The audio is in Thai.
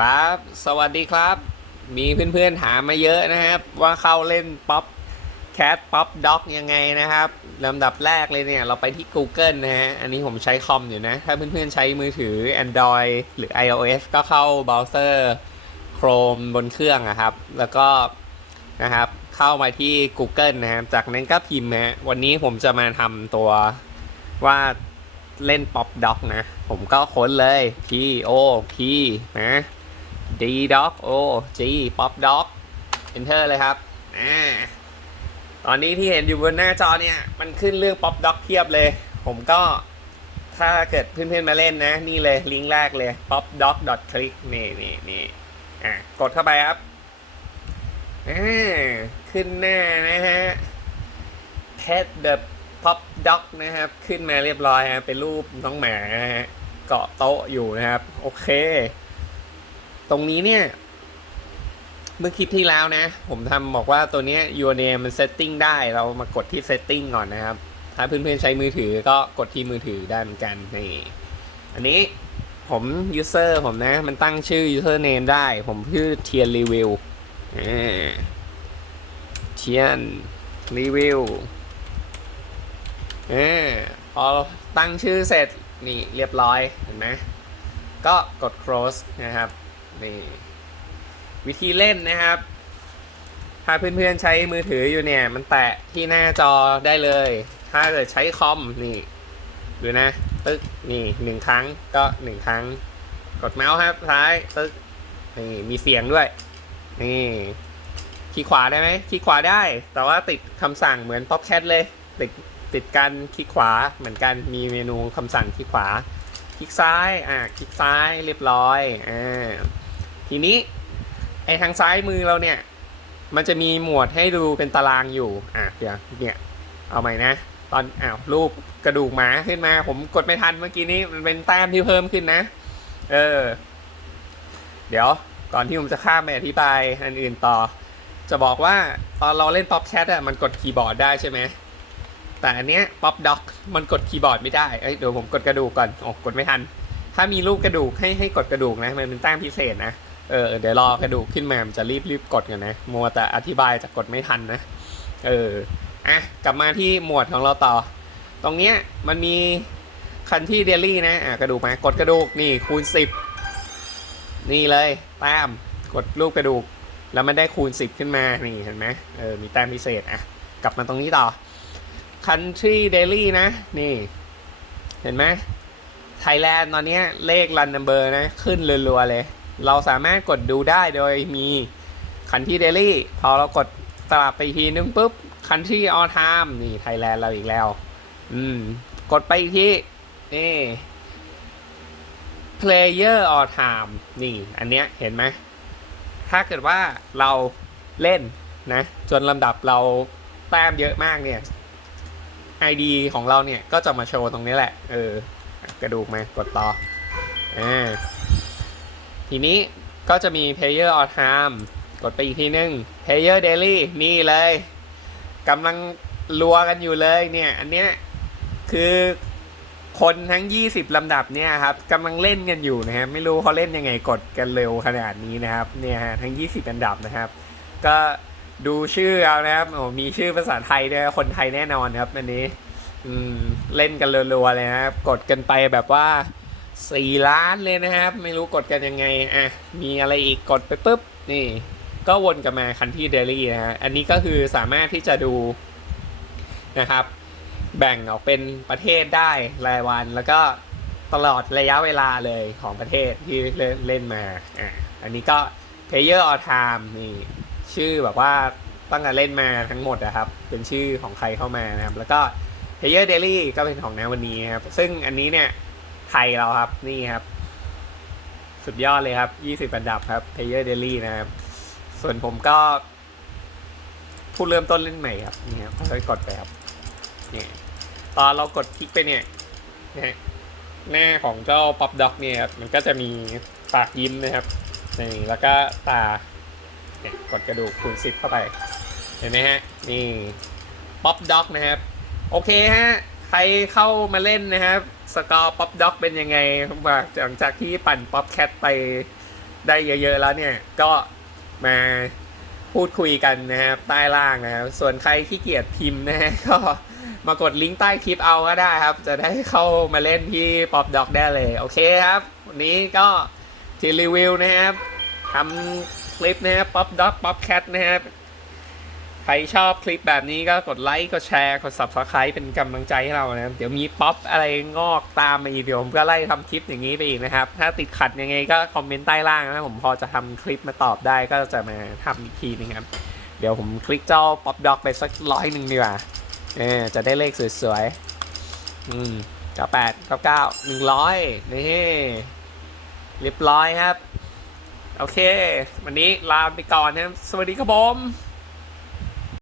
ครับ สวัสดีครับ มีเพื่อนๆถามมาเยอะนะครับ ว่าเข้าเล่นป๊อปแคทป๊อปด็อกยังไงนะครับลำดับแรกเลยเนี่ย เราไปที่ Google นะฮะ อันนี้ผมใช้คอมอยู่นะ ถ้าเพื่อนๆใช้มือถือ Android หรือ iOS ก็เข้าเบราว์เซอร์ Chrome บนเครื่องนะครับ แล้วก็นะครับ เข้ามาที่ Google นะครับ จากนั้นก็พิมพ์นะวันนี้ผมจะมาทำตัวว่าเล่นป๊อปด็อกนะ ผมก็ค้นเลย P O P นะ D Doc O G ป๊อปด็อก Enter เลยครับอ่าตอนนี้ที่เห็นอยู่บนหน้าจอเนี่ย มันขึ้นเรื่องป๊อปด็อกเทียบเลย ผมก็ถ้าเกิดเพื่อนๆมาเล่นนะ นี่เลยลิงก์แรกเลย popdoc.click นี่นี่นี่อะกดเข้าไปครับอ่าขึ้นหน้านะฮะ pet the pop dog นะครับ ขึ้นมาเรียบร้อยฮะเป็นรูปน้องหมาฮะเกาะโต๊ะอยู่นะครับ โอเค ตรงนี้เนี่ย เมื่อคลิปที่แล้วนะ ผมทำบอกว่าตัวเนี้ย your name มัน setting ได้เรามากดที่ setting ก่อนนะครับ ถ้าเพื่อนๆใช้มือถือก็กดที่มือถือได้เหมือนกันนี่อันนี้ผม user ผมนะ มันตั้งชื่อ user name ได้ ผมชื่อเทียนรีวิวเทียนรีวิวเออพอตั้งชื่อเสร็จนี่เรียบร้อยเห็นไหมก็กด close นะครับ นี่วิธีเล่นนะครับ ถ้าเพื่อนๆใช้มือถืออยู่เนี่ย มันแตะที่หน้าจอได้เลย ถ้าเกิดใช้คอมนี่ดูนะ ตึ๊กนี่หนึ่งครั้งก็หนึ่งครั้ง กดเมาส์ครับซ้ายตึ๊กนี่มีเสียงด้วย นี่คลิกขวาได้ไหมคลิกขวาได้ แต่ว่าติดคำสั่งเหมือน Pop Chat เลย ติดติดกันคลิกขวาเหมือนกันมีเมนูคำสั่งคลิกขวา คลิกซ้ายอะคลิกซ้ายเรียบร้อยอ่า ทีนี้ไอทางซ้ายมือเราเนี่ย มันจะมีหมวดให้ดูเป็นตารางอยู่ อะเดี๋ยวเนี่ยเอาใหม่นะ ตอนอ้าวรูปกระดูกหมาขึ้นมา ผมกดไม่ทันเมื่อกี้นี้มันเป็นแต้มที่เพิ่มขึ้นนะ เออ เดี๋ยวก่อนที่ผมจะข้ามไปอธิบายอันอื่นต่อ จะบอกว่าตอนเราเล่นป๊อปแชทอะมันกดคีย์บอร์ดได้ใช่ไหมแต่อันเนี้ยป๊อปด็อกมันกดคีย์บอร์ดไม่ได้เอ้ยเดี๋ยวผมกดกระดูกก่อนโอ้กดไม่ทัน ถ้ามีรูปกระดูกให้ให้กดกระดูกนะมันเป็นแต้มพิเศษนะ เออเดี๋ยวรอกระดูกขึ้นมามันจะรีบรีบกดกันนะมัวแต่อธิบายจะกดไม่ทันนะ เอออะกลับมาที่หมวดของเราต่อ ตรงเนี้ยมันมีคันที่เดลี่นะอะกระดูกมากดกระดูกนี่คูณ 10 นี่เลยแต้มกดรูปกระดูก แล้วมันได้คูณ 10 ขึ้นมานี่เห็นไหมเออมีแต้มพิเศษอะกลับมาตรงนี้ต่อ Country Daily นะ นี่ เห็นไหมไทยแลนด์ตอนเนี้ยเลขรันนัมเบอร์นะ ขึ้นรัวๆเลย เราสามารถกดดูได้โดยมี Country Daily พอเรากดสลับไปทีนึงปุ๊บ Country All Time นี่ไทยแลนด์เราอีกแล้ว อืม กดไปอีกทีนี่ Player All Time นี่ อันเนี้ยเห็นไหม ถ้าเกิดว่าเราเล่นนะ จนลำดับเราแต้มเยอะมากเนี่ย ID ของเราเนี่ย ก็จะมาโชว์ตรงนี้แหละ เออกระดูกมากดต่ออ่า ทีนี้ก็จะมี Player All Time กดไปอีกทีนึง Player Daily นี่เลยกำลังรัวกันอยู่เลยเนี่ย อันเนี้ยคือคนทั้ง 20 ลำดับเนี่ยครับกำลังเล่นกันอยู่นะฮะไม่รู้เขาเล่นยังไงกดกันเร็วขนาดนี้นะครับเนี่ยฮะทั้ง 20 อันดับนะครับ ก็ดูชื่อเอานะครับโอ้มีชื่อภาษาไทยด้วยคนไทยแน่นอนครับอันนี้ อืมเล่นกันรัวๆเลยนะครับ กดกันไปแบบว่า 4ล้านเลยนะครับ ไม่รู้กดกันยังไง อะ มีอะไรอีกกดไปปุ๊บ นี่ ก็วนกลับมาคันที่เดลี่นะฮะอันนี้ก็คือสามารถที่จะดูนะครับ แบ่งออกเป็นประเทศได้รายวัน แล้วก็ตลอดระยะเวลาเลยของประเทศที่เล่นเล่นมา อะ อันนี้ก็ Player All Time นี่ ชื่อแบบว่าตั้งแต่เล่นมาทั้งหมดนะครับ เป็นชื่อของใครเข้ามานะครับ แล้วก็ Player Daily ก็เป็นของนวันนี้ครับ ซึ่งอันนี้เนี่ย ไทยเราครับ นี่ครับ สุดยอดเลยครับ 20อันดับครับ Player Daily นะครับ ส่วนผมก็ผู้เริ่มต้นเล่นใหม่ครับนี่ครับค่อยกดไปครับเนี่ยตอนเรากดคลิกไปเนี่ยเนี่ยหน้าของเจ้า Pop Dog เนี่ยครับมันก็จะมีปากยิ้มนะครับนี่แล้วก็ตาเนี่ยกดกระดูกคูณสิบเข้าไป เห็นไหมฮะ นี่ป๊อปด็อกนะครับ โอเคฮะ รเข้ามาเล่นนะครับสกอร์ป๊อปด็อกเป็นยังไงบ้างหลังจากที่ปั่นป๊อปแคทไปได้เยอะๆแล้วเนี่ย ก็มาพูดคุยกันนะครับใต้ล่างนะครับ ส่วนใครขี้เกียจพิมพ์นะฮะก็มากดลิงก์ใต้คลิปเอาก็ได้ครับ จะได้เข้ามาเล่นที่ Pop Dog ได้เลย โอเคครับ วันนี้ก็ทีรีวิวนะครับทำคลิปนะครับ Pop Dog Pop Cat นะครับ ใครชอบคลิปแบบนี้ก็กดไลค์กดแชร์กด subscribe เป็นกำลังใจให้เรานะครับเดี๋ยวมีป๊อปอะไรงอกตามมาอีกเดี๋ยวผมก็ไล่ทำคลิปอย่างนี้ไปอีกนะครับ ถ้าติดขัดยังไงก็คอมเมนต์ใต้ล่างนะผมพอจะทำคลิปมาตอบได้ก็จะมาทำอีกทีนึงครับ เดี๋ยวผมคลิกเจ้าป๊อปด็อกไปสักร้อยหนึ่งดีกว่าเออจะได้เลขสวยๆอืมเก้าแปดเก้าเก้าหนึ่งร้อยนี่เรียบร้อยครับ โอเค วันนี้ลาไปก่อนนะครับ สวัสดีครับผม